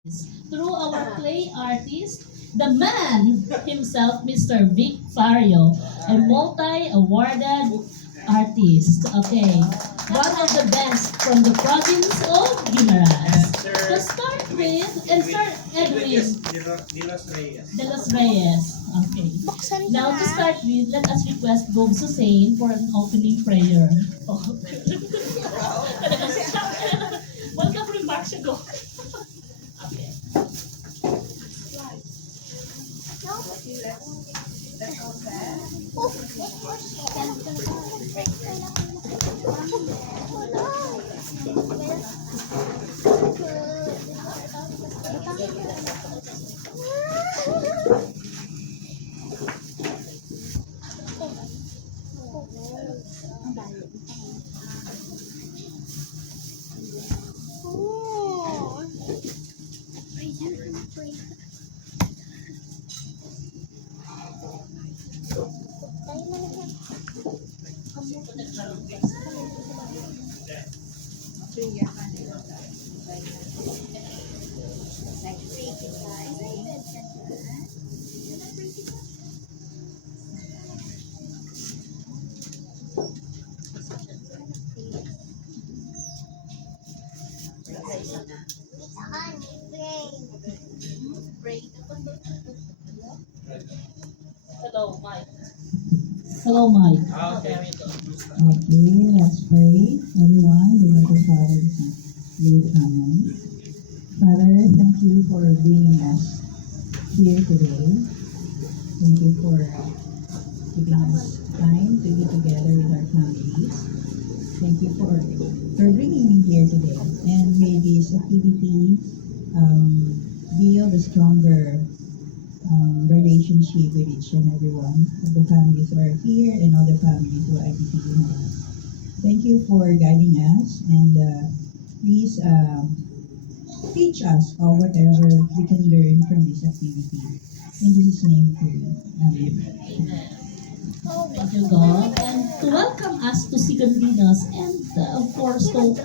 through our play artist, the man himself, Mr. Vic Fario, a multi-awarded artist. Okay, one of the best from the province of Guimaras. To start with, and start Edwin De Los Reyes. De Los Reyes. Okay. Now to start with, let us request Bob Hussein for an opening prayer. Welcome remarks ago. Okay. Hello, Mike. Hello, Mike. Okay. Okay, let's pray. Everyone, we have the Father with Amen. Father, thank you for bringing us here today. Thank you for giving us time to be together with our families. Thank you for bringing me here today. And may this activity build a stronger relationship with each and every one of the families who are here and other families who are IPTV now. Thank you for guiding us, and please teach us or whatever we can learn from this activity. In Jesus' name, pray. Amen. Thank you, God. And to welcome us to Sigandinas and of course to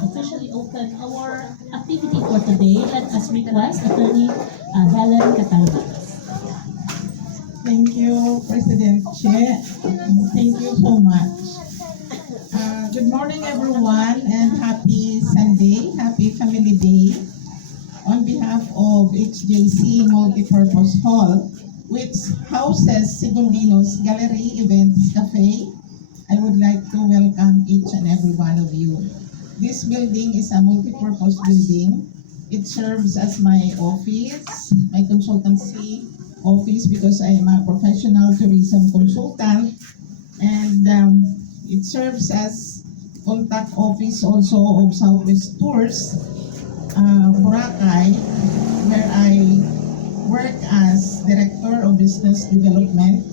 officially open our activity for today, let us request Attorney Helen Catalan. Thank you, President Che. Thank you so much. Good morning, everyone, and happy Sunday, happy Family Day. On behalf of HJC Multipurpose Hall, which houses Segundinos Gallery Events Cafe, I would like to welcome each and every one of you. This building is a multipurpose building. It serves as my office, my consultancy office, because I am a professional tourism consultant, and it serves as contact office also of Southwest Tours, Boracay, where I work as Director of Business Development,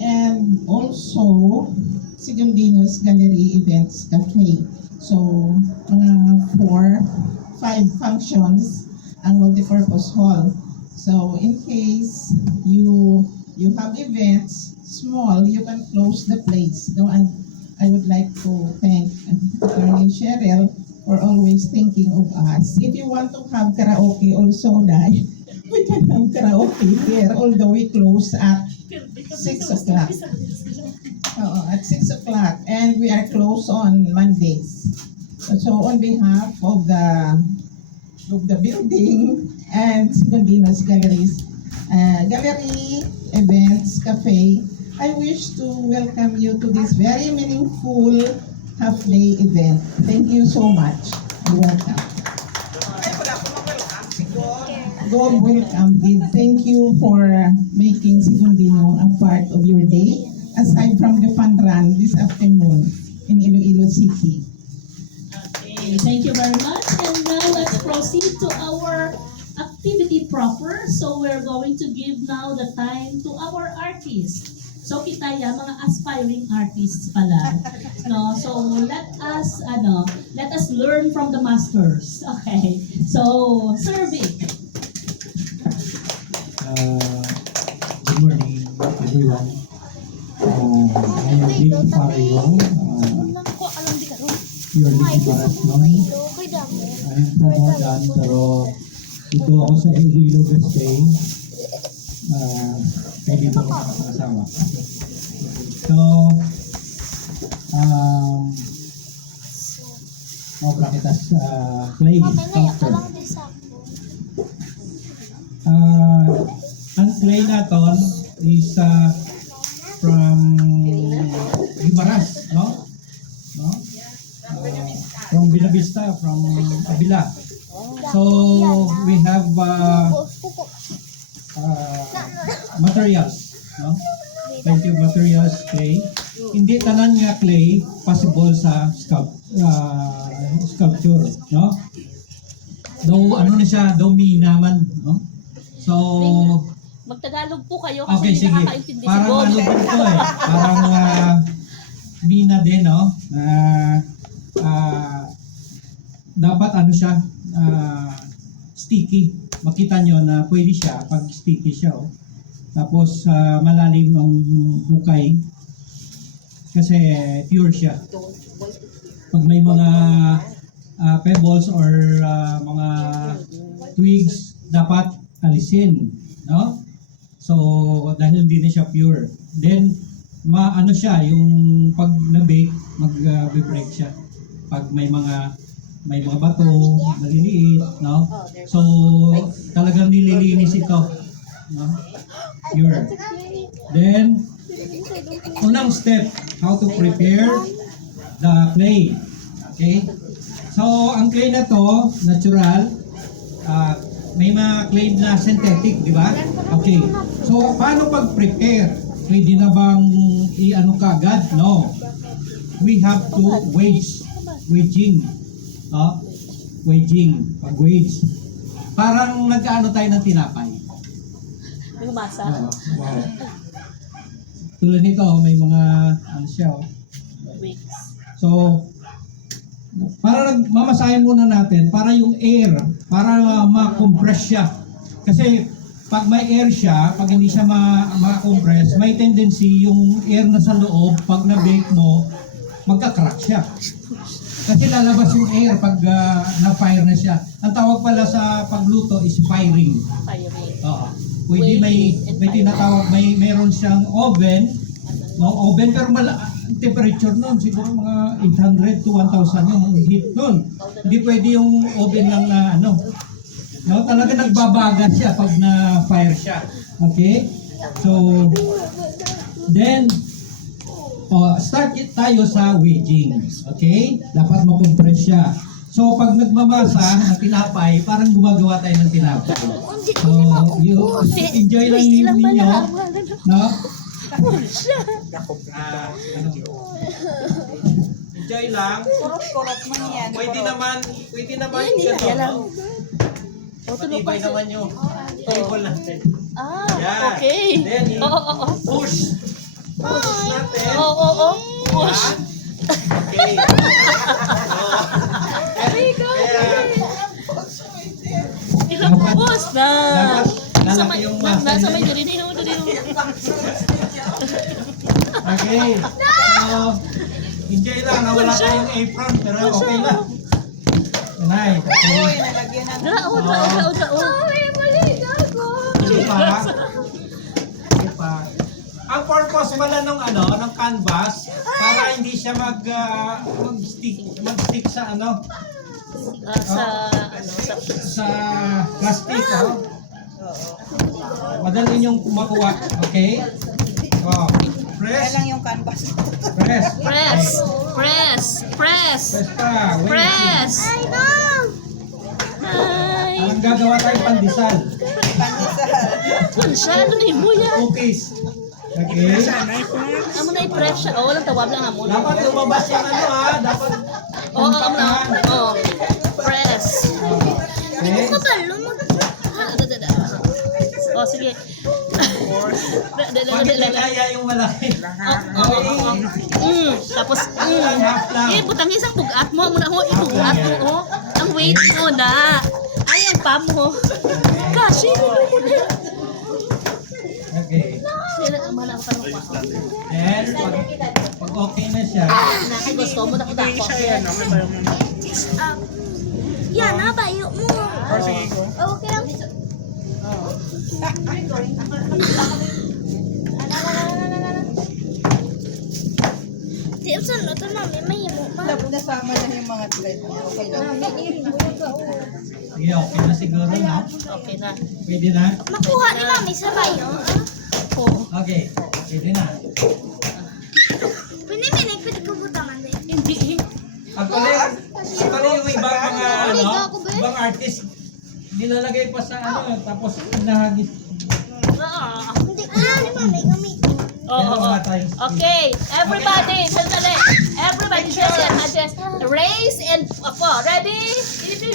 and also Segundinos Gallery Events Cafe. So, mga 4-5 functions ang multipurpose hall. So, in case you have events, small, you can close the place. So, I would like to thank Attorney Cheryl for always thinking of us. If you want to have karaoke also, Dai, we can have karaoke here, although we close at 6 o'clock. At 6 o'clock, and we are closed on Mondays. So on behalf of the building and Segundinos Galleries, Gallery Events Cafe, I wish to welcome you to this very meaningful half-day event. Thank you so much. You're welcome. Go welcome. Thank you for making Segundino a part of your day, aside from the fun run this afternoon in Iloilo City. Okay, thank you very much. And now let's proceed to our activity proper. So we're going to give now the time to our artists. So kita ya, mga aspiring artists pala. No, so let us learn from the masters. Okay. So, Sir Vic. Good morning, everyone. I am Vic Fario, your Licky Barat noon. I am from Morgan, pero dito ako sa Iloilo Bay. Kaya dito ako nakasama. So, obra kita sa clay sculpture. Ang clay naton is from Guimaras, no? No? From Bella Vista, from Avila. So we have materials, no? Plenty of materials, clay. Hindi tanan nga clay possible sa sculpture, no? Though ano na siya, though minaman, no? So Magtagalog po kayo okay, kasi hindi sige. nakakaintindi si Parang Bob. ano din to eh. Parang mina din, no? Dapat ano siya, sticky. Makita nyo na pwede siya pag sticky siya. Oh. Tapos malalim ang hukay. Kasi pure siya. Pag may mga pebbles or mga twigs, dapat alisin. No? So, dahil hindi na siya pure. Then, ano siya, yung pag na-bake, mag-break siya. Pag may mga bato, maliliit, no? So, talagang nililinis ito. No? Pure. Then, unang step, how to prepare the clay. Okay? So, ang clay na to, natural, may mga clay na synthetic, di ba? Okay. So, paano pag-prepare? Pwede na bang i-ano ka agad? No. We have to waging. Waging. Pag-wage. Parang nag-ano tayo ng tinapay. May masa. Wow. Tulad nito, may mga ano siya. Weeks. So, para mamasahin muna natin, para yung air, para ma-compress siya. Kasi pag may air siya, pag hindi siya ma-compress, may tendency yung air na sa loob, pag na-bake mo, magka-crack siya. Kasi lalabas yung air pag na-fire na siya. Ang tawag pala sa pagluto is firing. Firing. Oo. Pwede may tinatawag, mayroon siyang oven, no? Oven pero temperature nun, siguro mga 800 to 1,000 yung heat nun. Hindi pwede yung oven lang na ano. No, talaga nagbabaga siya pag na-fire siya. Okay? So, then, start tayo sa waging. Okay? Dapat makompress siya. So, pag nagmamasa ng tinapay, parang gumagawa tayo ng tinapay. So, you enjoy lang ninyo. No? Enjoy lang. Kurot-kurot man yan. Pwede naman gano'n. Matibay naman yung table natin. Yan. Okay. Then, push. Push natin. Push. Yan. Okay. Push na. Dapat lalaki yung masa. Nasa may diri niyo. Okay. So, enjoy lang na wala tayong apron, pero okay lang. Nanay, okay. Uy, nalagyan na. Dra. Sige pa. Ang purpose pala ng canvas para hindi siya mag-stick sa sa plastic, madali niyong makuha, okay? Kaya Press. lang yung canvas. Press. Press. Pa. Wait. Press. Ang gagawa tayo pandesal. Siya, ano na yung buya? Cookies. Okay. Amo na i-press siya. Walang tawag lang amo. Dapat lumabas yung dapat Press. okay. Sige. Pag hindi kaya yung malaki. Tapos, putang isang bugat mo. Muna ko ibugat mo. Ang weight mo na. Ay, ang pa mo. Kasi, Okay. And pag okay na siya, gusto mo na kita ko. Yan, nabayo mo. Okay lang Di, saan ito, mami? Mahimo, ma. Dapat nasama na yung mga slide niya. Okay lang. Sige, okay na siguro, no? Okay na. Pwede na? Makuha ni mami sa bayo. Okay, pwede na. Pinipinig, pwede ko butangan din. Hindi. Actually yung ibang mga, ibang artist, nilalagay pa sa tapos nahagis. Hindi ko na ni mami gamitin. Oo. Okay, everybody, sandali. Everybody, just raise and ready?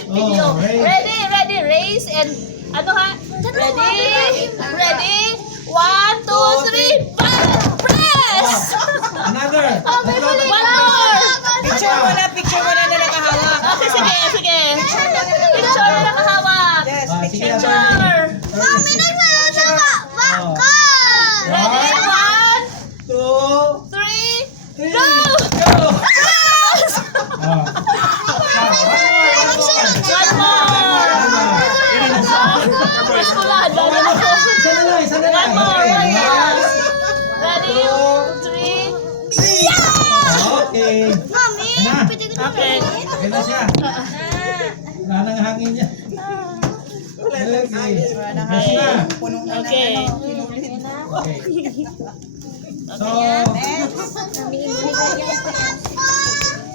Video. raise. Ready, raise and ano ha? Ready? 1, 2, 3, press! Another! One more! Picture mo na nakahawak. Okay, sige. Picture na nakahawak. Yes, Sige, Picture. Mami, nagmano siya ba? Baka! Ready? 1, 2, 3, 3, go! Ah. One more! Kulada na ako. Isa na lang. One more. Okay. Ready? 3. Okay. Mami, Na. pwede ko na Okay. Okay na siya. Wala nang hangin niya. Okay. Basta na. Puno na Okay. kinulid. Okay. So,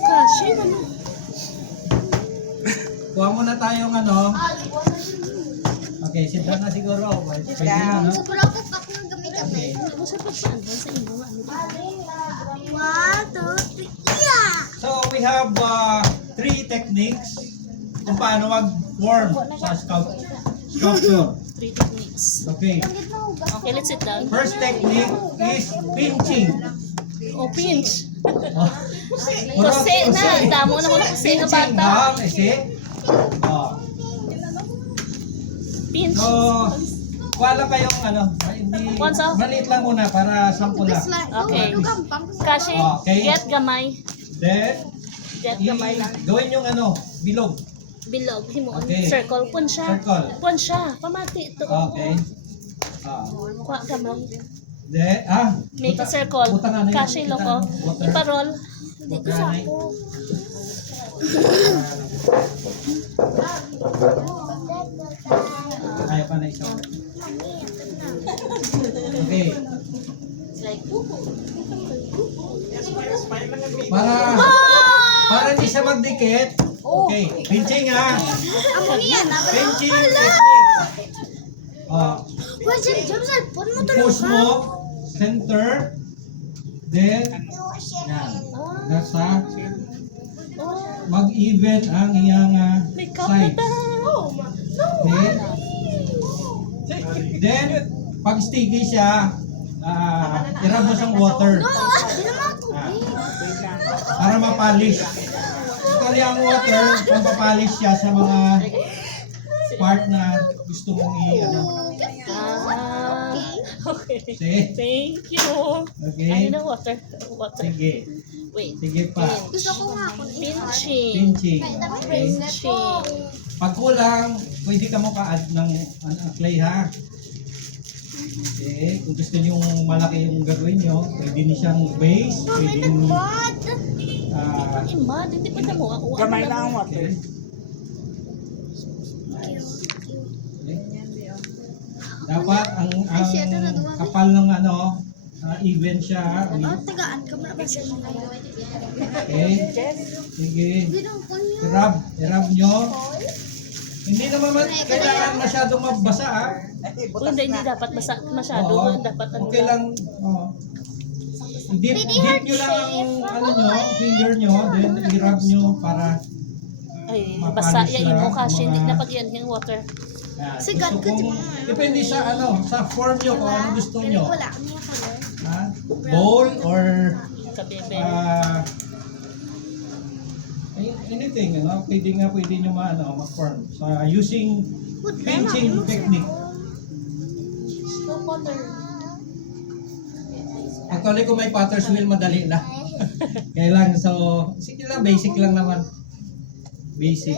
Kasi naman. kuha muna tayong Okay, sit down na siguro. Pwede na, no? Siguro ako ng gamit-gamit. Okay. 1, 2, 3, yeah! So, we have 3 techniques kung paano mag-form sa sculpture. 3 techniques. Okay. Okay, let's sit down. First technique is pinching. O, pinch. Oh. Kuse na. Damo na ko na kuse na Pinching, bata. kasi. Oh. Pinch. So, wala kayong hindi, Once off. maliit lang muna para sample lang. Okay. Kasi, Okay. get gamay. Then, Get gamay lang. gawin yung bilog. Bilog. Himuon. Okay. Circle. Pun siya. Circle. Pun siya. Pamati ito. Okay. Kuha gamay. Then, Make a circle. buta nga na yun. Kasi Kita loko. ano, water. Iparol. Water na yun. Kaya pa na isa. Okay. Para hindi siya magdikit. Okay. Pinching Amo niya, Pinching technique. Wala dyan, cellphone mo Push mo, center, then, yan. Nasa, mag-even ang iyang May side. kapita. Okay? Then, pag sticky siya, irab mo siyang water Di naman tubig. para mapolish. Actually, ang water, pampapolish siya sa mga part na gusto mong Okay. See? Thank you. Okay? Ano na water? Water. Sige. Wait. Sige pa. Gusto ko nga ako. Pinching. Pinching. Okay? Pinching. Pag kulang, pwede ka maka-add ng clay ha. Okay, kung gusto niyo malaki yung gagawin nyo, pwede niyo siyang base, pwede niyo Imad, hindi pa na mo ako. Gamay na ang water. Dapat ang kapal ng even siya. Tagaan ka mo na ba siya? Okay, sige. Irab nyo. Hindi naman kailangan masyadong mabasa ha. Hindi dapat masyado. Oo. Dapat Okay lang. Dip nyo lang ang finger nyo, then i-rub nyo para Ay, mapalis basa yan mo lang, kasi hindi mga- na pag yan yung water. yan. Sigat Gusto ka, di kong- ba? depende sa sa form nyo kung ano gusto nyo. Wala kami yung color. Ha? Bowl or Kabebe. anything, pwede nyo ma-form sa using pinching technique. Actually, kung may potter's wheel, madali na. Kailangan, sige lang, basic lang naman. Basic.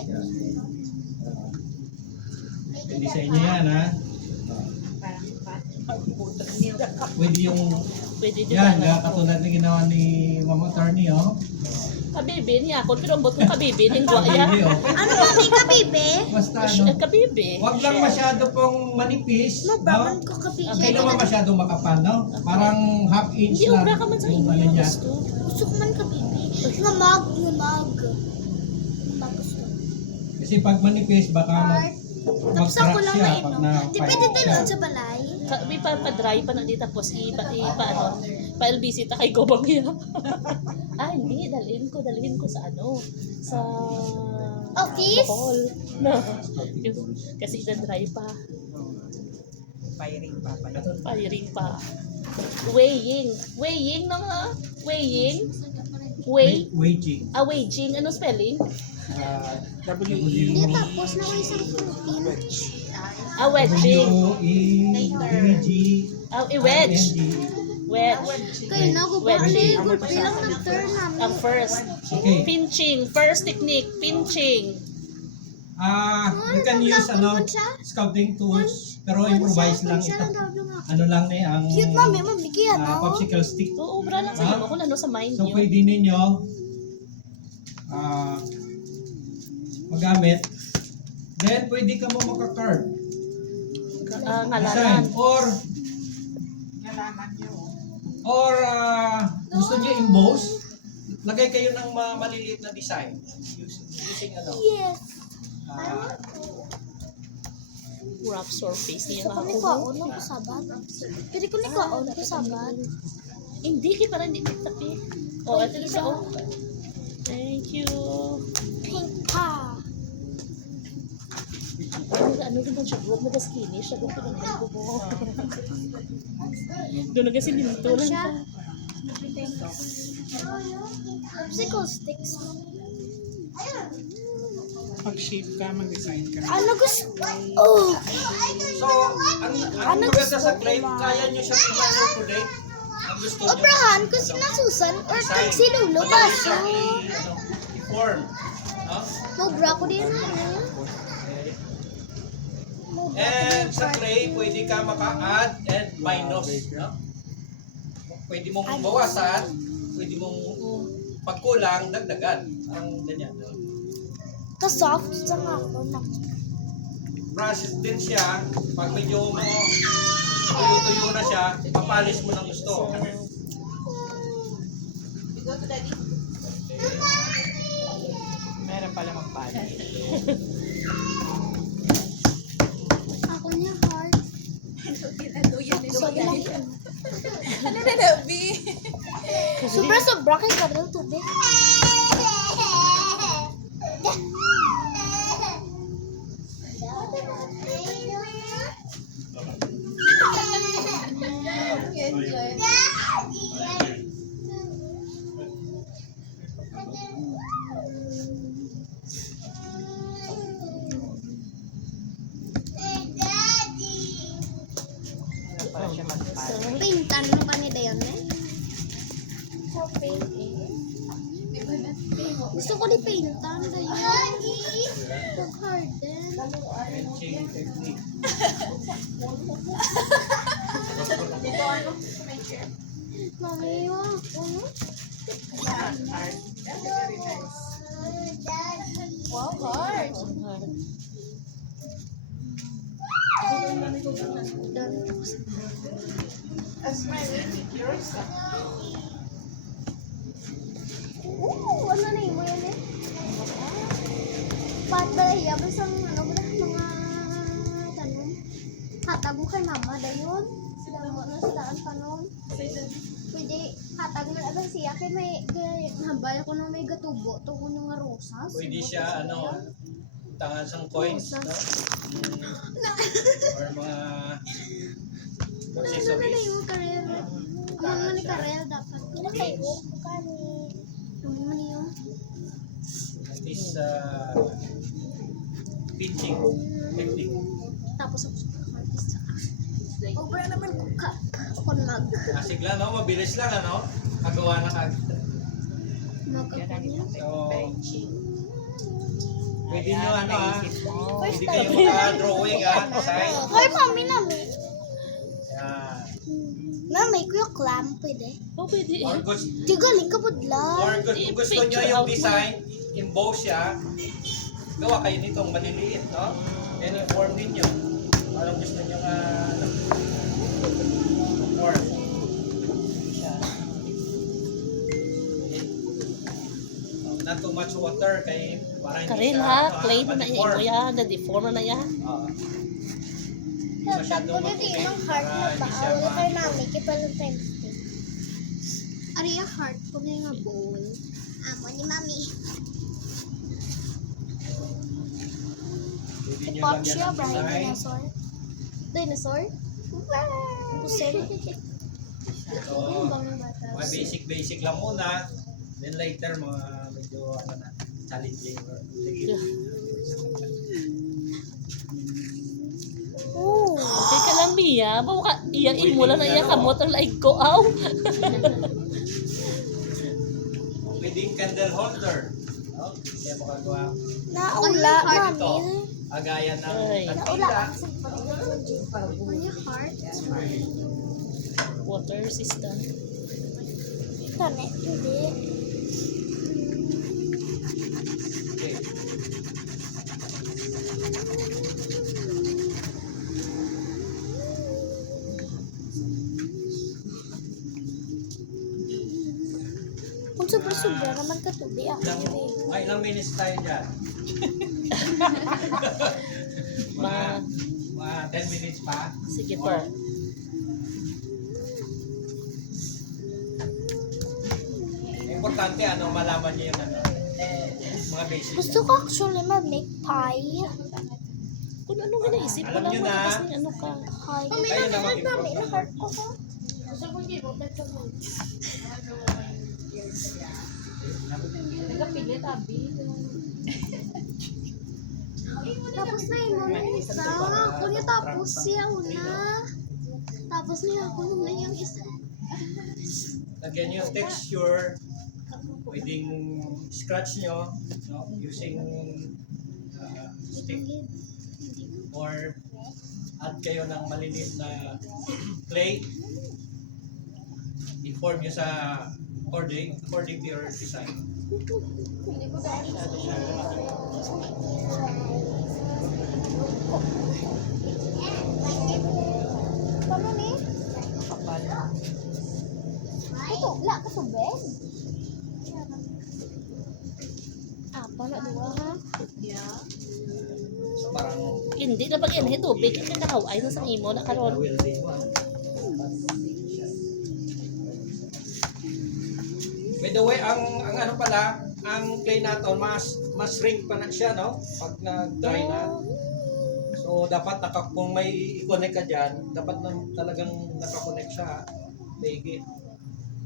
Hindi sa inyo yan, ha? Pwede yung, Pwede din yan, naman. katulad na ginawa ni Mama Attorney, oh. Kabibi niya ako, pero ambot ko kabibi, lingwa ya. Pwede, oh. Ano ba ni ka, bebe? Basta ano, Kabibi. wag lang masyado pong manipis, Mabaman no? ko ka, bebe. Hindi naman masyado makapal, no? Parang half inch Hindi, lang. obra ka man sa yung inyo. ano niya. Gusto. Gusto ko man ka, bebe. Ngamag. Tapos na. Kasi pag manipis, baka Tapos ako mag-crack lang siya na pag ino. na Di pwede din sa balay. May pa-dry pa na di tapos ano, pa-LBC ta kay Gobang niya. Hindi, dalhin ko sa ano, sa Office? Bohol. No. Kasi dry pa, Firing pa pala. firing pa. Weighing no nga, weighing. waging. Waging, ano spelling? Hindi, tapos na may isang protein. Wedging. W-E-G. Wedge. Kayo na, guba. Ano yung good bilang nag-turn namin. Ang first. Okay. Pinching. First technique, pinching. You can use scouting tools, pero improvise lang ito. Ano lang ni ang Cute, mami. Mabigyan, no? popsicle stick. Oo, obra lang sa inyo kung ano sa mind So nyo. pwede ninyo magamit. Then pwede ka mo maka-card. Ngalanan. Design or gusto niyo emboss, lagay kayo ng maliliit na design using ano. Yes. Rough surface niya Gusto ko ni kwaon ng kasabat. Pwede ko ni kwaon ng kasabat. Hindi, kaya parang hindi tapi. Ito na siya. Thank you. Pink pa. Ano din siya? Huwag na skinny siya. Huwag na nang bubo. Doon na kasi ninto lang Siya. pa. Popsicle sticks. Mag-shape ka, mag-design ka. Ano gusto? Oh. So, ang maganda sa clay, kaya nyo siyang i-manipulate. Ang gusto nyo. Obrahan ko sinasusan or kag silulo Madali baso. siyang i-form. No? Mobra ko din na. And sa clay, pwede ka maka-add and minus. No? Pwede mong bawasan, pwede mong pagkulang, dagdagan. Ang ganyan. No? Ka-soft sa nga ako. Process din siya, pag medyo tuyo-tuyo na siya, papalis mo ng gusto. Meron pala magpala. Ako niya heart. Ano na nabi? Sobra-sobra kay Karel tubig. Para siya magpala. Pintan mo kanina yun eh. Gusto ko ni pintan dahil pag-harden. Etching technique. Mami, ano? Wow, hard. Ano na yung mo yan eh? Pat ba hiya ba sa ano ba mga tanong? Hatag mo kay mama dayon. Sila mo na sila ang tanong. Pwede hatag mo na ba siya kay may hambal ko na may gatubo to kuno nga rosas. Pwede siya, tangan sang coins, no? Or mga Ano na accessories. yung karel? Ano man ni karel dapat. Ano kayo? Ano man yun? That is pinching technique. Tapos ako sa artist. Obra naman ko ka. Kon mag. Sigla, no? Mabilis lang, Kagawa na kagad. Magkakon niya. So, pwede nyo, First Pwede time. kayo maka-drawing, design. Hoy, mami namin. Yan. Ma'am, may kuya clam, pwede. Oh, pwede Or, eh. Di galing ka pudla. kung gusto nyo yung design, emboss siya, gawa kayo nitong maliliit, no? And inform ninyo. Anong gusto nyo form. Not too much water kay para hindi Karel siya, ha, clay na na ma-deform. iya, ya, na-deform na ya. Hindi Tatag masyadong ko na di matubig ng heart para na hindi ba? siya Wala kayo ma-deform. namin, kaya palang times 10. Ari yung heart ko na yung bowl. Amo ni mami. Pwede nyo Pot lagyan siya, ng brahe design. dinosaur. Dinosaur? Wow! Pusel. So, Yung bang bata. mga basic lang muna. Then later, mga medyo challenging. Oh! Okay ka lang, Mia. Bawa ka, iyain mo lang na iya kamot ang laig ko, aw. Pwedeng candle holder. No? Kaya makagawa. Naula, Ito, mami. agayan ng Ay. Naula. kandila. Ano yung heart? Water system. Tane, hindi. Okay. Kung sobra-sobra naman ka tubi, Ilang, ilang minutes tayo dyan? mga, mga 10 minutes pa? Sige po. Or, importante malaman niyo yung mga basic. Gusto ko actually mag-make pie. Kung anong ginaisip mo Alam lang nyo mo, na. tapos ni ano ka. Hi. Kayo na mag-improve Mami, na. na-heart ko ko. Tapos na yun muna yung isa. Kunya tapos siya una. Tapos niya ako muna yung isa. Lagyan niyo yung texture. Pwedeng scratch nyo, no? Using stick. Or add kayo ng maliliit na clay. Inform nyo sa according to your design. Paano ni? Ito, wala ka sa bed. Pala dua ha? So parang Hindi na pag inhit tubig, hindi na nakaway na sa imo na karon. will din one. By the way, ang ano pala, ang clay natin mas shrink pa na siya, no? Pag nag-dry na. So dapat kung may i-connect ka diyan, dapat talagang naka-connect siya. Higit.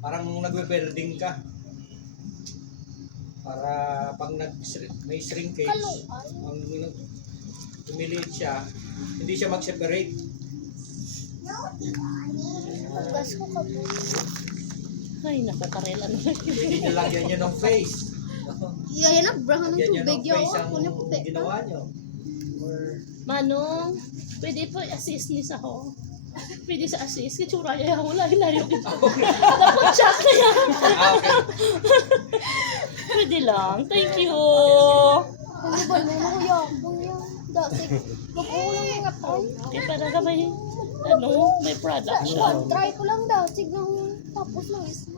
Parang nagwe-welding ka. Para pag may shrinkage, ang lumiliit siya, hindi siya mag-separate. Pagkas ko ka po. Ay, naku, Karel, ano na yun? Hindi nyo lagyan nyo ng face. Yan na, brown ng Lagyan nyo tubig ng yun. face ang Kunya puti. ginawa nyo. Or, Manong, pwede po i-assist ni sa ho. Pwede sa assist. Kitsura niya, wala hilayo kita. Dapat check na yan. okay. Pwede lang. Thank you. Ano ba na kuya? Kuya. Dasig. Makulang mga tao. Okay, para ka may, may product siya. Try ko lang dasig ng tapos ng isa.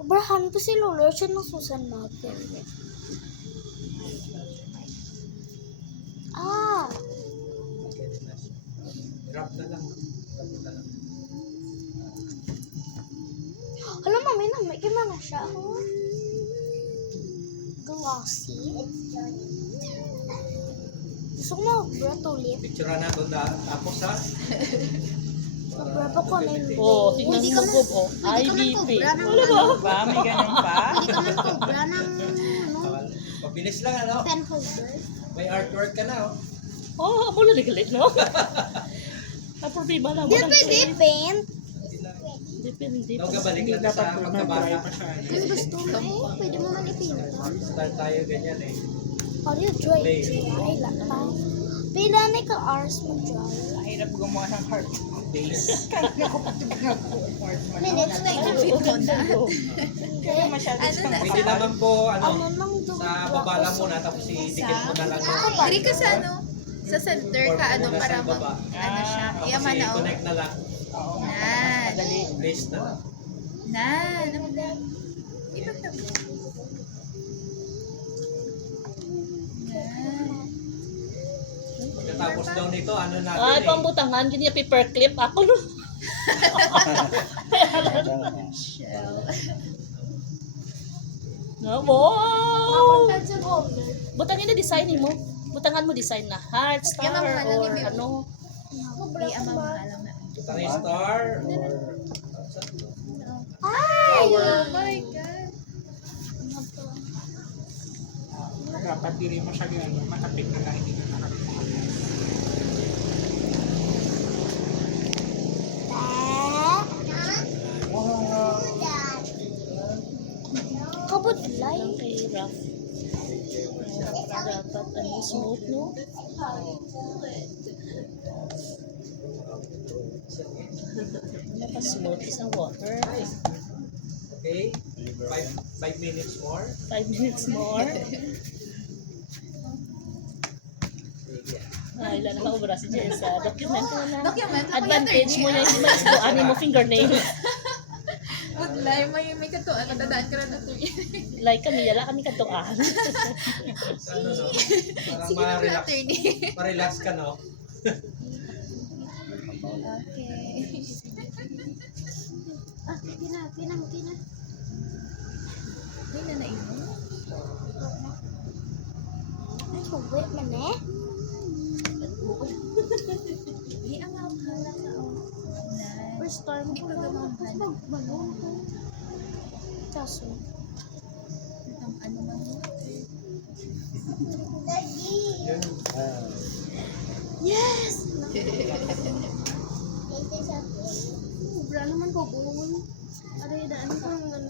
Obrahan ko si Lolo siya ng Susan natin. Ah! Wrap na lang. Wrap na lang. Alam mo, may kimano siya. Oh. Glossy. Gusto ko mag-bra ulit. Picture na ito tapos ha. Bra pa ko na yun. Oh, tingnan Hindi mo ka Bob, oh. Hindi ka man IBP. cobra ng Wala ba? Ba, may ganun pa? Hindi ka man cobra ng Pabilis lang ano. pen holder. May artwork ka na oh. Oh, amo na ligalit, no? Ang problema lang mo Di lang. pwede paint. Depende Ikaw pa. gabalik Hindi lang dapat sa mag-dry pagkabata. pa siya. Kung gusto mo pwede mo man ipinta. Start tayo ganyan eh. Or you dry. Ay, lata. Pila na ka hours mo dry. Hirap gumawa ng heart base. Kaya ako pati heart mo. Minutes na Kaya masyado kang Pwede naman po, Ano nang sa baba lang muna, tapos idikit mo na lang yung Diri ka sa ano? Sa center ka ano muna para sa baba. ano siya. Tapos Iyaman na oh. i-connect na lang. Nan. Place na lang. Nan. Ano na? Ibang na mo. Pagkatapos daw nito, ano natin Ay, eh. pambutangan, ganyan paperclip. Ako no. No, wow! Butangin na design mo. Butangan mo design na heart, star, Yan ang mahal or ni Bibi. ano. Di ama mahalang na. Butang star or Oh my God. dapat diri mo siya gano'n. Matapit na lang hindi na nakakita. Kabut lay. Ang kay rough. Dapat ano, smooth, no? Dapat smooth isang water. okay? 5 minutes more. 5 minutes more. Ay, ilan na maubra si Jessa. Document mo na. Document ako Advantage mo yan, hindi mo isbuan mo fingernail. Budlay, may katuan. Matadaan ka na na ito. Like kami, yala kami katuan. Ano no? Parang Sige na ma-relax. attorney. Ma-relax ka, no? Okay. Ah, kina. May nanaino. Ay, kuwit man eh. Di ang mahala ka oh. Nan. First time Hindi ko pa lang. gamahan. Magbalon ko. Kaso. Ang ano man mo. Yun. Yes! Sobra naman ko buon. Aray, daan ko ng ano.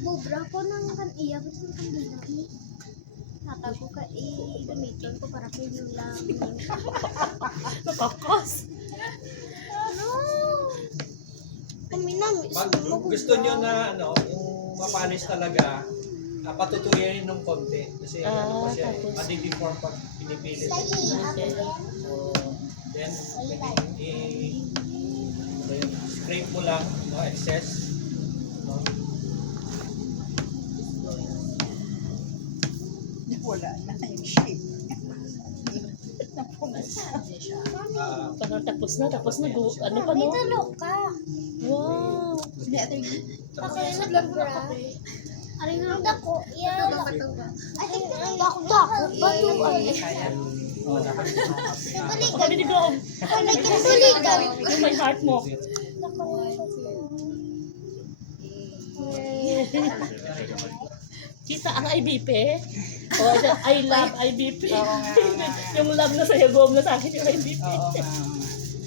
Bobra ko ng kan-iya. Ba't yung kan-iya? Natago ka gamitin ko para premium lang. Nakakos. Ano? Kami na, Pag gusto nyo na, ano, yung mapanis talaga, patutuyin ng konti. Kasi, ano kasi, tapos? madideform pag pinipilit. Okay. So, then, pwede scrape mo lang, no, excess. No? Wala na yung shape. Ah, Parang tapos na. Ano pa no? Talo ka. Wow. Hindi attorney. Ako yung nagbabra. Aray nga dako. Iya. Ay, dako. Bato. Kaya, Ako dinigaw. Balikan. Yung may heart mo. Kita ang IBP. O, I love IBP. Yung love na sa'yo, gom na sa akin yung IBP. oo nga.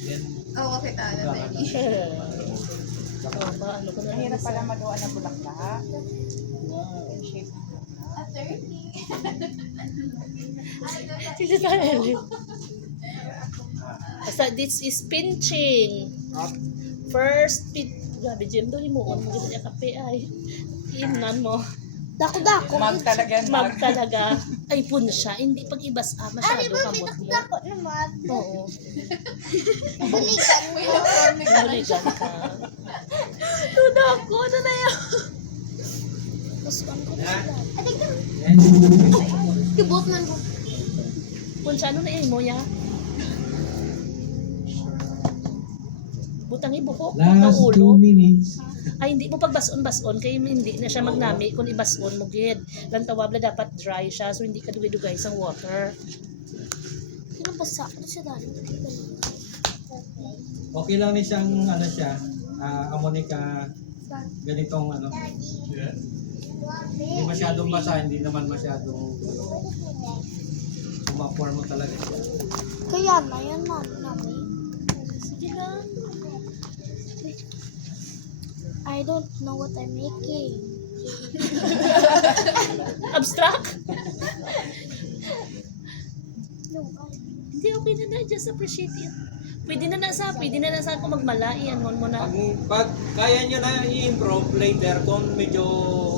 then, Oo, kita na attorney. Ano ko na Mahirap pala magawa ng bulaklak. Yung shape ng bulaklak. Attorney. Sige tayo. Basta this is pinching. First pin. Grabe, Jim, doon himuon mo. Ganyan kape ay. Inan mo. Dako. Mag talaga yan, Mag talaga. Ay, pun siya. Hindi pag ibas masyado kamot mo. Dako naman. Oo. Balikan mo. Nahuligan ka. Tuda ko. Ano na yan? na, Ating ka. then, Kibot man ko. Pun siya, ano na yan mo ya? Butang ibuhok. Butang Last 2 ulo. minutes. Ay, hindi mo pagbason-bason kaya hindi na siya magnami kung ibason mo gid. Lang tawabla dapat dry siya so hindi ka dugay-dugay sa water. Sino basa? Ano siya dali? okay lang ni siyang, ano siya, ammonica, ganitong, ano, hindi masyadong basa, hindi naman masyadong, sumaform mo talaga siya. Kaya na yan, mami. Sige lang. I don't know what I'm making. Abstract? No, Hindi, okay na na. Just appreciate it. Pwede na na sa ako magmalai. Anon mo na. Pag kaya nyo na i-improve later kung medyo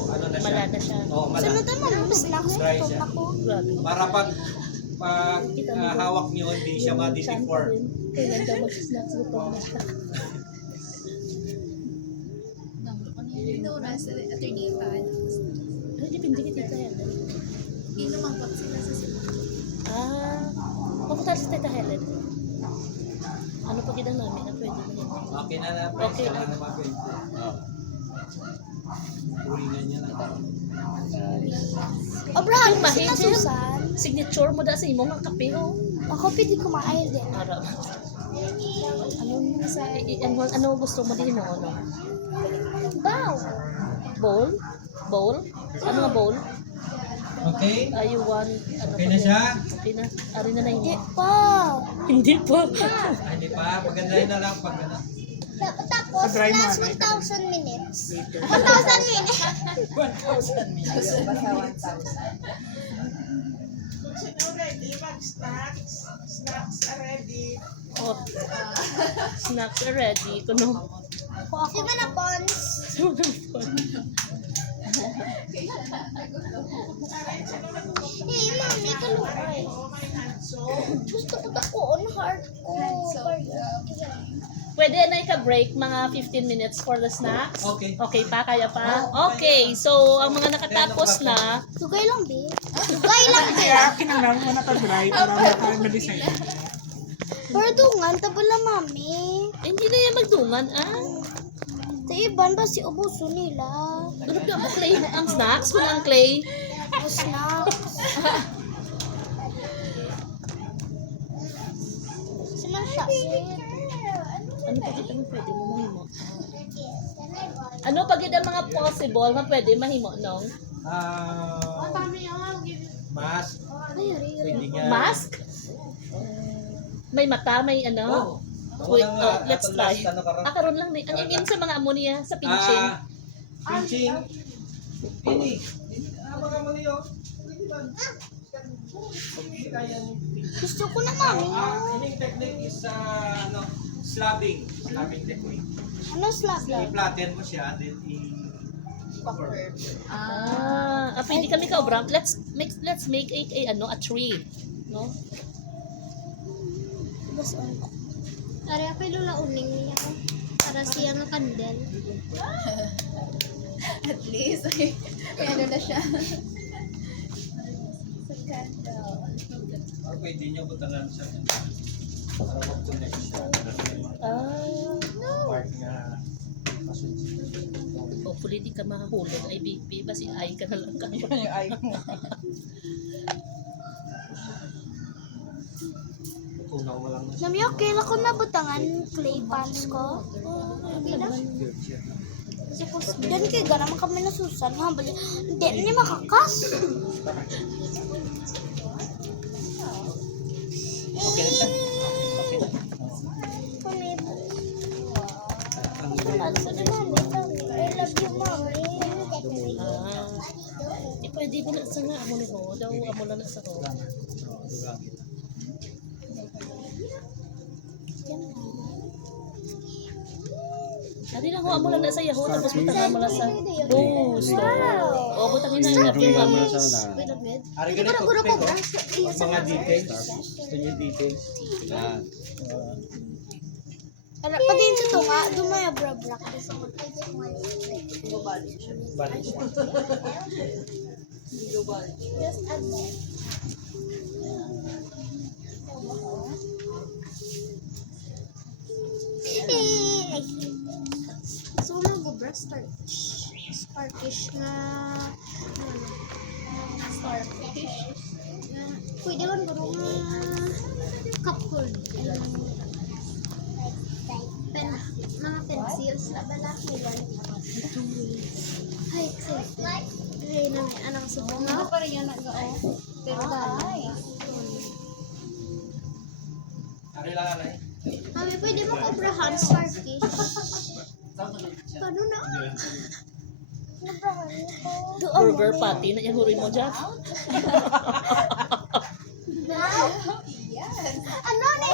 ano na siya. Mala na siya. Oo, mala. Sunod naman, mas snacks Try ito siya. ako. Grabe. Para pag hawak nyo, hindi siya ma-deform. Kailan daw mag-snacks ito na siya. Ito oras, attorney pa. Ay, depende kita yan. Inuman po sila sa sila. Papunta sa Tita Helen. Ano pa kita namin na pwede na yun? Okay na na, price Okay ka na. na naman. Turingan niya na. Abraham, Yung kasi mahigit. na Susan. Signature mo da sa imo nga kape, oh. Ako pwede kumain din. Ara. Ano gusto mo din mo, ano? Wow! Bowl? Bowl? Ano nga bowl? Okay? You want, ano Okay pa na din? siya? Okay na. Ari na na Hindi yun. pa. Hindi pa. Hindi pa, pagandahin na lang pag ano. Tapos, Sa dry mo, last ano, 1,000 minutes. 1,000 minutes. Sino ready? Mag-snacks. Snacks are ready. Oh. Snacks are ready. Kuno. Si Manapons. Hey, mami, kalungay. Oh, my hands so. Gusto ko dako on heart ko. Pwede na ika-break mga 15 minutes for the snacks? Okay. Okay pa? Kaya pa? Okay. So, ang mga nakatapos na, Sugay lang, be. Sugay lang, be. Kaya kinanglan mo na ka-dry para ma-design. Pero dungan, tabala, mami. hindi na yan magdungan, Sa iban ba si ubuso nila? Durog na mo, Clay. Ang snacks, wala ang Clay. O snacks. Sinan siya, Ano pa kita mo pwede mo mahimo? Ano pa kita mga possible na pwede mahimo, nong? Mask. Pwede nga. Mask? May mata, may ano? Oo. Wait, Unang, let's atong try. last, ano, karon? Karon lang ni. Ang ingin sa mga ammonia sa pinching. Pinching. Ini. Mga mo niyo. Pwede ba? Kaya niyo. Gusto ko na, mami. Ining technique is ano, slabbing. Slabbing technique. Ano slab? I-flatten mo siya, then Pwede kami ka Obram. Let's make a tree, no? Bas on. Ari ako lula uning niya ko. Para siya nga kandel. At least, ay, may ano na siya. or pwede niyo butanan siya. Para mag-connect siya. Part nga. Hopefully di ka mahulog. Ay, baby, basi ay ka na lang ka. Kunaw mo lang na siya. Nami, okay lang ko na butangan clay pots ko. Okay na. Kasi kung dyan kayo, ganaman kami na susan. Hambali, hindi na niya makakas. Okay na siya. I love you, mommy. Pwede mo na sa nga amo ni ho. Daw amo na sa ho. Ari lang ho amo na sa yaho tapos butang mo na sa boost. O butangin na yung napin mo. Ari ganito ko. Mga details. Gusto niyo details. Ano pa din sa tunga, dumaya bra-bra ka sa Balik siya. Just add more. So, mag-bra starfish na starfish. Pwede man garo nga cup hold. Mga pencils na bala kailan. Ay, excited. Gray na may anang subong. Ano pa rin yan nag-ao? Pero ay. Ari lang alay. Mami, pwede mo kobrahan starfish. Paano na? Kobrahan ko. Burger patty na yahurin mo dyan. Wow! Yes. Ano na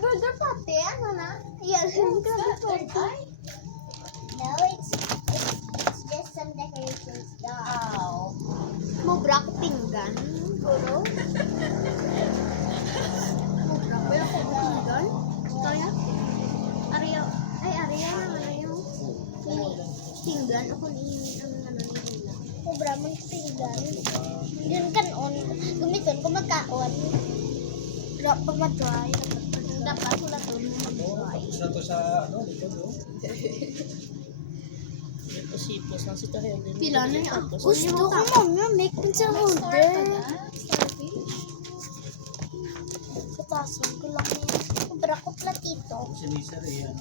burger patty, ano na? Yan, burger patty. No, it's just some decorations daw. Mubra ko pinggan, guro. Mubra ko pinggan. Kaya? Ariyo. Ay, ariyo na ano yung pinggan. Ako ni ang ano nila. Mubra mo pinggan. Yun kan on. Gumiton ko magkaon. Pag mag-dry. Dapat sulat doon mag-dry. Tapos na to sa ano, dito, no? Pila na yan. Gusto ko mami, make pizza holder. Katasan ko lang yan. Kubra ko platito. Si Lisa rin yan.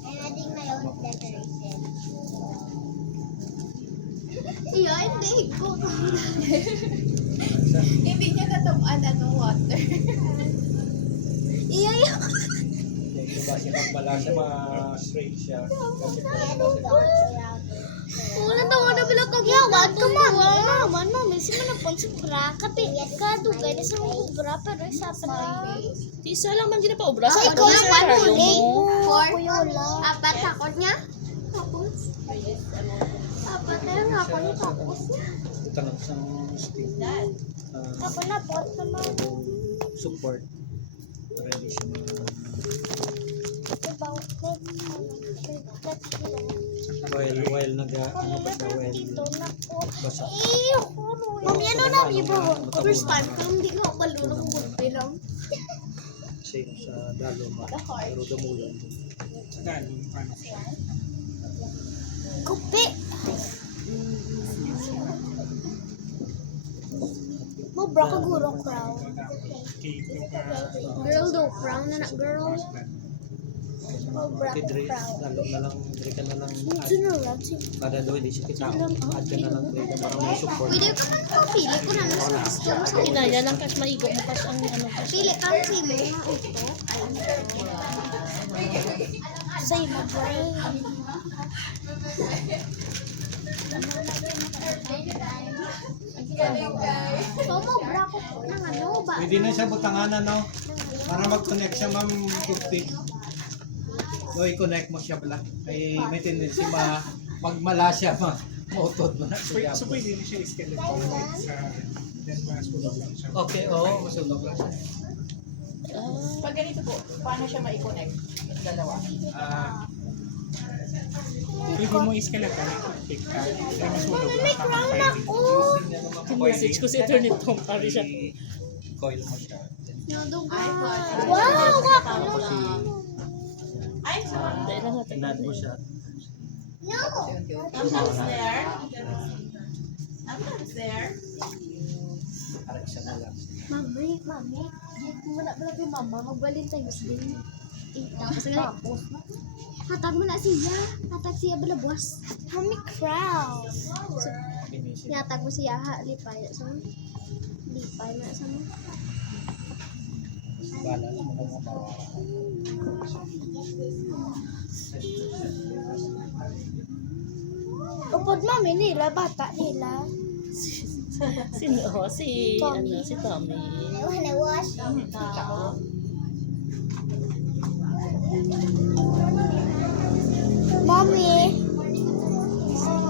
Ay, nating na yung decoration. Iya, hindi ko. Hindi niya natabaan ano water. Iya, iya. Kasi magmalasa, ma-straight siya. Kasi Wala na wala bila ka. Ya, wag ka man. Mami, si manapon sa bra. Kadugay na sa mga bra, pero isa pa na. Isa lang man gina pa obra Ay, sa ko yung ano panuling. mo. Apat takot niya. Tapos. Apat na yung ako niya tapos niya. ito lang sa stick. Ako na pot naman. Support. Para hindi siya while ano ba siya, while basa. Mami, ano na, iba? First time ko, hindi ko malunong bunti lang. Same sa Daloma. Pero dumulan. Sa galing, paano siya? Kupi! Mabra ka guro crown. Cake yung Girl do, crown na girl. Mabra ka Dre, crown. lalo na lang, Dre ka na lang, Ito na lang. kada daw hindi siya kita. Add ka na lang, Dre, para may support. Pwede ka man papili ko na sa gusto mo sa Kinaya lang kas maigok mo kas ang ano kas. pili ka si mo nga ito. Say mo, boy. So, mabra ko ng ano ba? Pwede na siya butanganan, no? Para mag-connect siya, ma'am, 50. So, i-connect mo siya pala. Ay, may tendency magmala siya, mautod mo na siya. So pwede rin siya skeleton like sa then masunog lang siya. Okay, oo, masunog lang siya. Pag ganito po, paano siya ma-connect? Dalawa. Pwede mo skeleton, i-click ka. Kaya masunog lang siya. Crown ako! Message ko si Attorney Tom pare siya. Coil mo siya. Wow! Tapos Dahil lang natin. i-nod mo siya. No! Parang siya na lang. Mami, wala pala kay mama, mag-Valentine's Day. Tapos hatag mo na siya. Hatag siya bala buwas. Mami, crown. So, Finish it. yatag mo siya ha, lipay na sa mo. Lipay na sa mo. Bala mo na mga Upod mami nila, bata nila. Sino? Si ano si Tommy. Wanna wash? Mommy.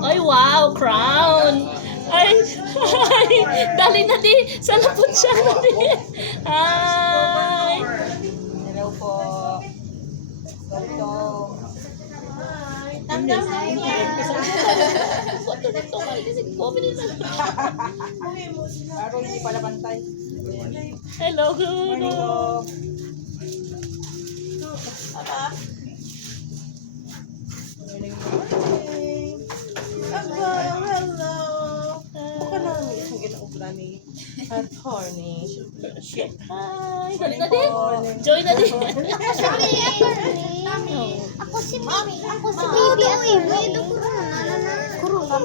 Ay wow, crown. Ay, dali na di. Salapot siya na di. Ay. Hello po. Foto nito kay kasi comment na. Pero hindi pala bantay. Hello, good. Hello. Buka namin isang ginaubra ni Attorney. Hi, dali na di. Join na di. Ako si Mami. Ako si Baby. Ako si Baby. Kuruna.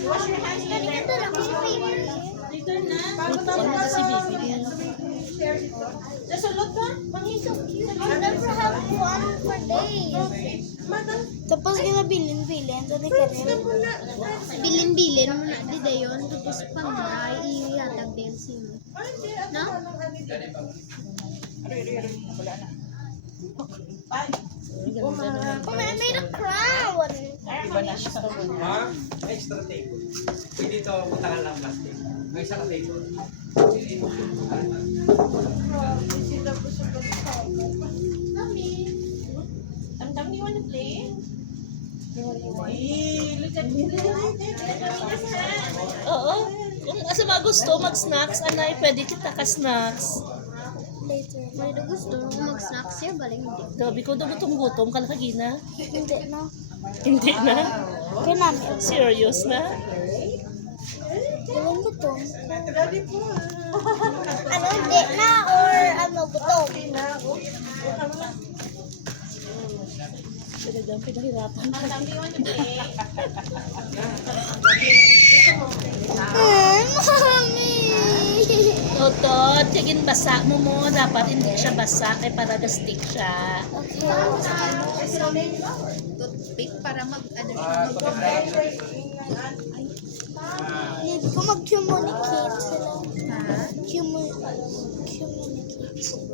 Wash your hands later. Ako si Baby. Sama si Bibi. Nasulot ka? Manghisok. I never have fun for days. Madam, Tapos bilin-bilin, tadi ka rin. Bilin-bilin mo na di dayon, tapos pangay, iyatag din sino. No? Wala na. Oh, I made a crown! Iba na siya. Ha? May extra table. Pwede ito butangan ng plastic. May isang table. Mami. Tam-tam, you wanna play? Oo. Kung asa mga gusto, mag-snacks, anay, pwede kita ka-snacks. Later. May na gusto mo mag-snacks siya, baling hindi. Gabi ko, gutom-gutom ka na kagina. Hindi na. Hindi na. Kaya namin. Serious na. Walang gutom. Ano, hindi na or ano, gutom? Talagang pinahirapan. Tam-tam, you wanna play? Mami! Totoo, tigin basa mo mo. Dapat hindi siya basa, kaya para gastik siya. Okay. Toothpick para mag-ano Need ko mag-communicate sila. Communicate sila.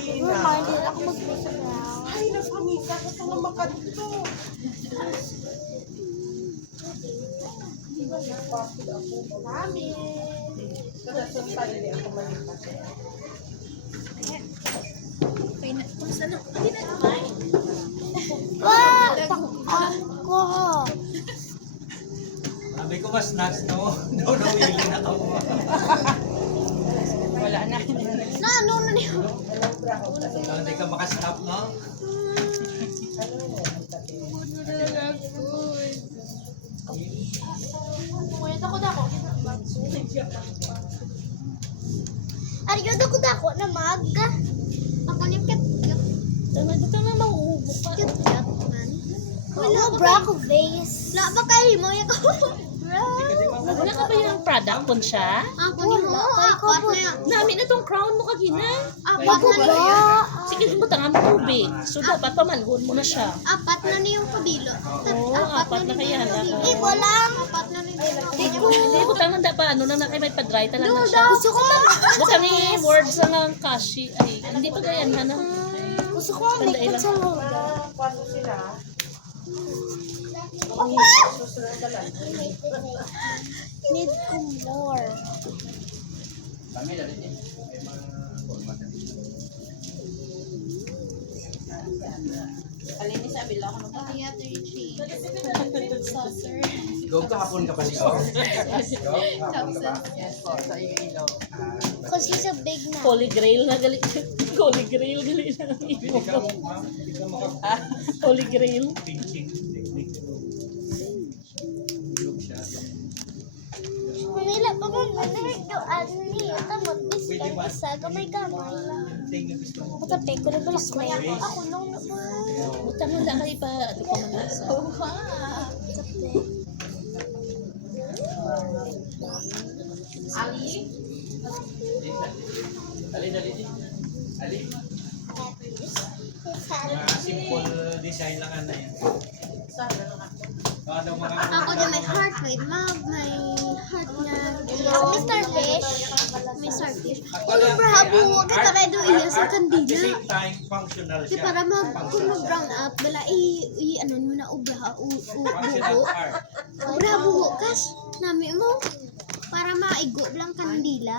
Reminded ako mag-Instagram. Ay, nagpamisa ko sa mga kanto. Mami! Kada sa tayo, di ako malipat. Kung saan ako? Hindi na kumain. Wah! Ako! Sabi ko mas snacks no. No, willing na ako. Wala na. Na, ano na niyo? Hindi ka makastop, no? Ariyo dako na mag. Ako ni cute Dito na mauubo ka. man. Wala bra ko base. La ba kay mo ya ko? Bra. Wala ka ba yung product po siya? Ako ni mo apat na yan. Namin na tong crown mo kagina. Apat na niya. Sige, butangan mo tubig. So, dapat pamanhon mo na siya. Apat na niya yung kabilo. Oo, apat na kaya na. Ibo lang. Apat na niya. Hindi, butangan da pa. Ano na may pa-dry talaga na siya. Gusto ko Butang ni words na ng kashi. Ay, hindi pa ganyan na. Gusto ko make sa loga. Paano sila? Need ko more. Alin sa bila ko na ba? Saucer. Go kahapon ka pa siya. Yes po, sa iyo ilaw. Because he's a big man. Holy Grail na galit. Holy Grail galit na ng Hindi imo. ka hindi ka maka Holy Grail. pinching technique. Ilog siya. Manila pa ba manahigdoan niya? Tamot isa gamay-gamay lang. Tingnan gusto mo. Matapi ko na balak ko. Ako nung Butangan da kayo pa. Ano pa man sa. Mga simple design lang ano yan. Ano mga Ako din may heart, may mug, may heart na. Ako may starfish. May starfish. Kung mabrahabo, huwag ka tayo doon iya sa at the kandila. same time functional Di siya. para kung mag-brown up, bala ano mo na ubraha, Functional buho. art. Ubraha buho, kas. Nami mo. Para maigo lang kandila.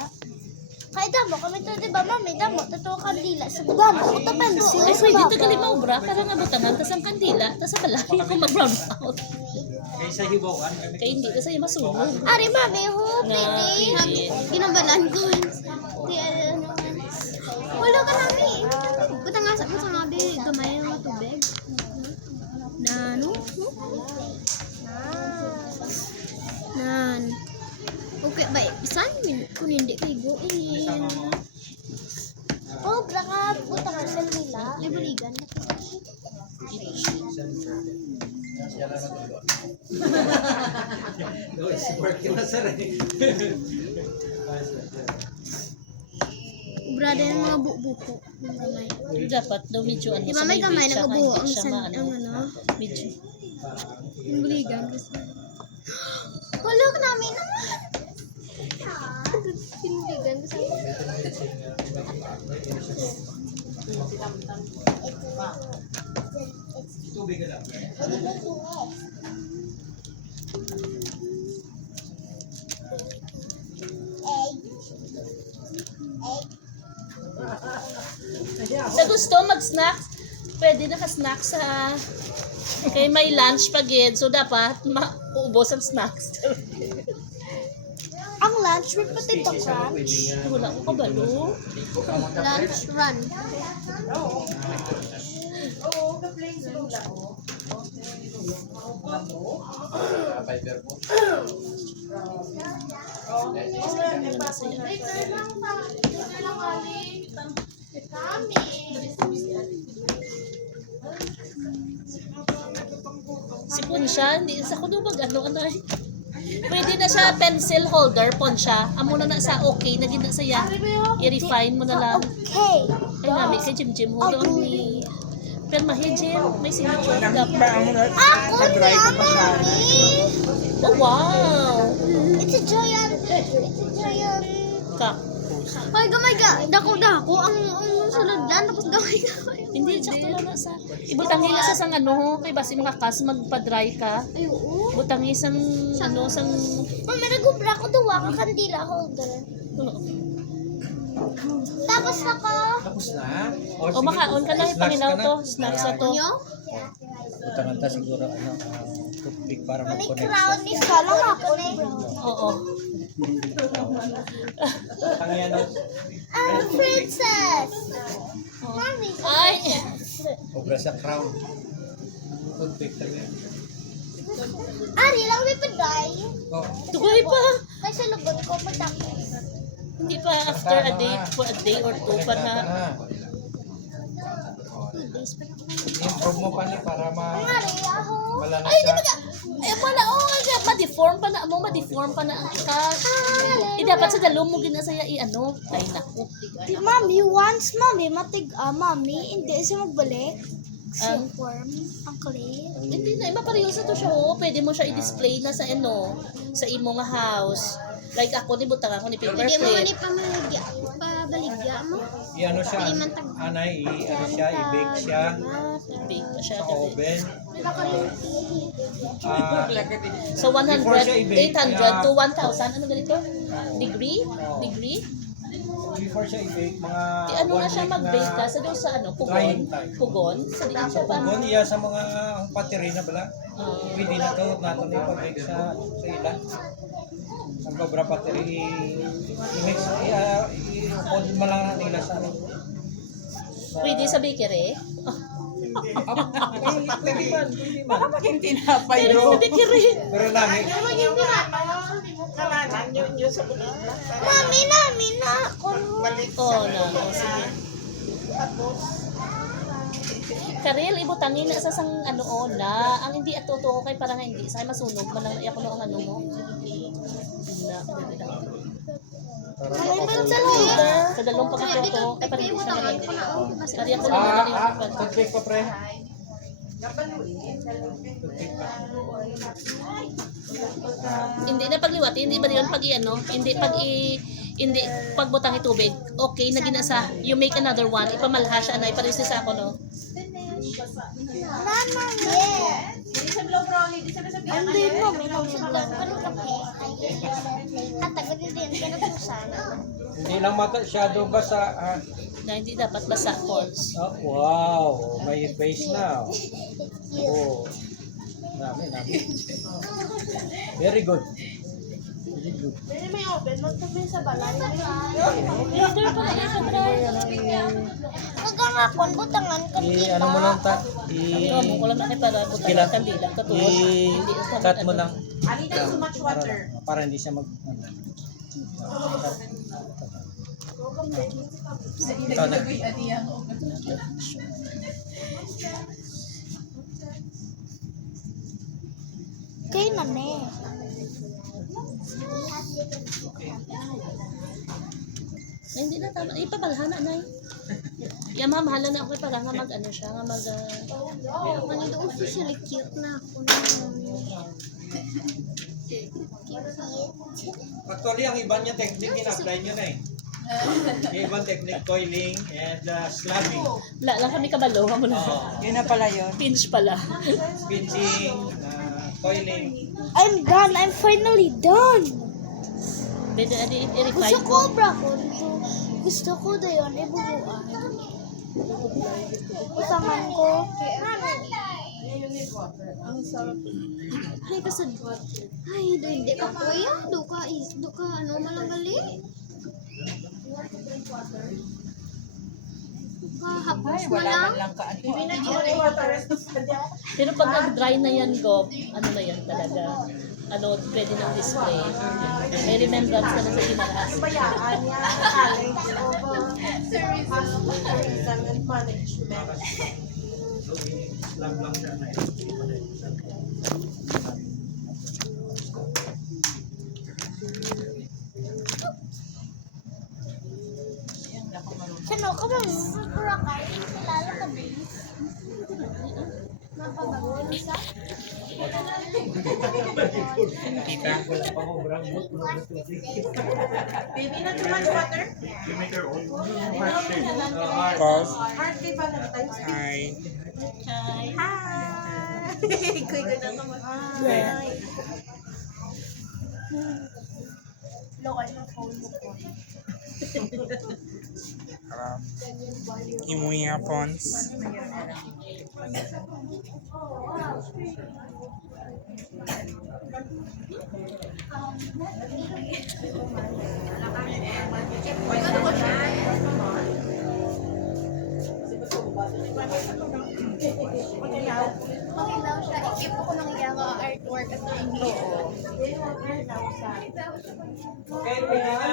Kaya damo kami to, di ba mami? Damo, totoo kandila. Sa damo, utapan sila Ay, sa pwede ito baba. kalimaw bra. Para nga butangan. Tas ang kandila. Tas ang balay ko mag-brown out. Kaysa hibawan. Kaya hindi ka sa'yo masunog. Ari mami, ho, Nga, pwede. Ginabalan ko. Di ano. Wala ka nami. Buta nga be, gamay ang tubig. Na, ano? Nan. Okay, ba, saan kung hindi kayo buin? Oh, baka buta nga sa nila. Libaligan. sir eh. Brother yung mga buko. Yung gamay. Dapat daw medyo ano, Di ba sa may gamay weight siya, na hindi buo ang siya san, maano, ang ano? medyo. Yung buligan. Hulog namin naman. Piniligan ko sa Tubig ka lang. Sa gusto mag-snacks, pwede naka-snack sa kay may lunch pagid, so dapat maubos ang snacks. ang lunch with potato crunch. Wala ko kabalo. Lunch run. Oo, ka-plain sa lula ko. Si Ponsha, hindi sa kuno bag ano anay. Pwede na siya pencil holder, Ponsha. Amo na sa okay na gina saya. I-refine mo na lang. Okay. Ay nami kay Jim hold on ni. Pero mahijin, may signature dapat. Ako Pag-dry ko pa siya. Oh wow. It's a giant. Kak. Ay, gamay ka. Dako. Ang sunod lang. Tapos gamay. Hindi sakto lang na sa. Ibutangin na sa sang ano, kay basi makakas magpa-dry ka. Ay, oo. Butangin sang ano sang Mami, nagubra ko duwa ka kandila holder. Tapos ako. Tapos na. O makaon ka na paminaw to, snacks na to. Nyo? Utamanta siguro ano, toothpick para Mami, mag-connect crown ni Sala ako na Oo. Ang yan o. I'm princess. Mami. Ay, Obra sa crown. Toothpick talaga. Ari lang may paday. Oh, tugay pa. Kasi lugon ko matapos. Hindi pa after a day, for a day or two pa na. 2 days pa na ako. Improve mo pa niya para Ari, ako. wala na Ay, di siya. ba eh wala, ma-deform pa na mo, ma-deform pa na ang ikas. Dapat sa dalom mo ginasaya i-ano. Ay, naku. Di mami, once mami, mami, hindi siya magbalik. Yung form, ang clay. Hindi na, mapareho sa to siya, oh. Pwede mo siya i-display na sa ano, sa imo nga house. Like ako, ni butang ako ni paper Hindi mo plate. ni pabaligya mo. I-ano siya, anay, i-ano siya, i-bake siya I-bake pa siya. sa oven. So, 100, Before siya i-bake, 800 to 1,000. Ano ganito? Degree? Degree? Before siya i-bake, mga Ano na siya 1 week mag-bake ka? na Sa doon sa ano? Pugon? drying time. Pugon? Sa di siya pa. Pugon, iya sa mga ang battery na bala. Pwede na to, nato na ipag-bake sa ilan. Ang cobra battery, i-mix, i-upod mo lang nila sa ano. Pwede sa bakery? Pwede man. Baka maging tinapay Pwede sa bakery. Pero namin, Mami, namin na ako. Oo na. Sige. Karel, ibutangin na sa sang ano o na. Ang hindi ato to kay parang hindi. Sa masunog man lang ako no ang ano mo. Na, Mami, meron sa holder. sa dalawang pagkakito to, kay parang hindi siya naman. Kaya ako naman na rin toothpick pa pre. hindi na pagliwati, hindi ba yun pag i-ano, hindi pagbutang itubig, okay na ginasa, you make another one, ipamalha siya na, iparis sa ako, no? Mama, yeah. Hindi mo, may nagsudan pa ng kape. At agad din, kinapusan. Hindi lang masyado basa. Na hindi dapat basa, Pons. Oh, wow, may face na. Oh. Nami. Very good. Very good. Pero may open, magtabi sa balay. Later pa na yung try. Magangakon, butangan ka Ano mo lang ta? Ano mo ko lang na para Sige butang lang. ng bilang katuwad. Hindi Cut mo lang. Ali tayo so much water. Para hindi siya mag... Ikaw na. Kay na ne. Ay, hindi na tama. Ipabalhana na eh. Yeah, ma'am, hala na ako para nga mag-ano siya, nga mag... Ano doon officially cute na ako na. Actually, ang iba niya technique, in-apply niyo na eh. Yung ibang technique, coiling and slabbing. Wala lang kami kabalo, mo na. Yun na pala yun. Pinch pala. Pinching, coiling. I'm done. I'm finally done. Pwede na i-refine Gusto ko. ko bra ko dito. Gusto ko na yun. Ibubuan. Usaman ko. Ay, kasi... Ay, hindi ka kuya. Do ka, ano, malanggali. Hapos na Wala lang. man lang ka. Pero pag nag-dry na yan, Gob, ano na yan talaga? Ano, pwede ng display. May remembrance ka na sa ginagaas. Bayaan niya, College of Hospital Tourism and Management. Slab lang siya na Sino ka ba? Pura ka. Kilala ka ba? Mapabago sa? Kita. Baby, not too much water? You make your own. Pause. Heart kay Valentine's Day. Hi. Hi! Kuy ko na naman. Hi! Lokal na phone mo ko. Imuya Pons. Okay lang siya. I-keep ako ng iyang artwork at hindi. Okay, pwede na.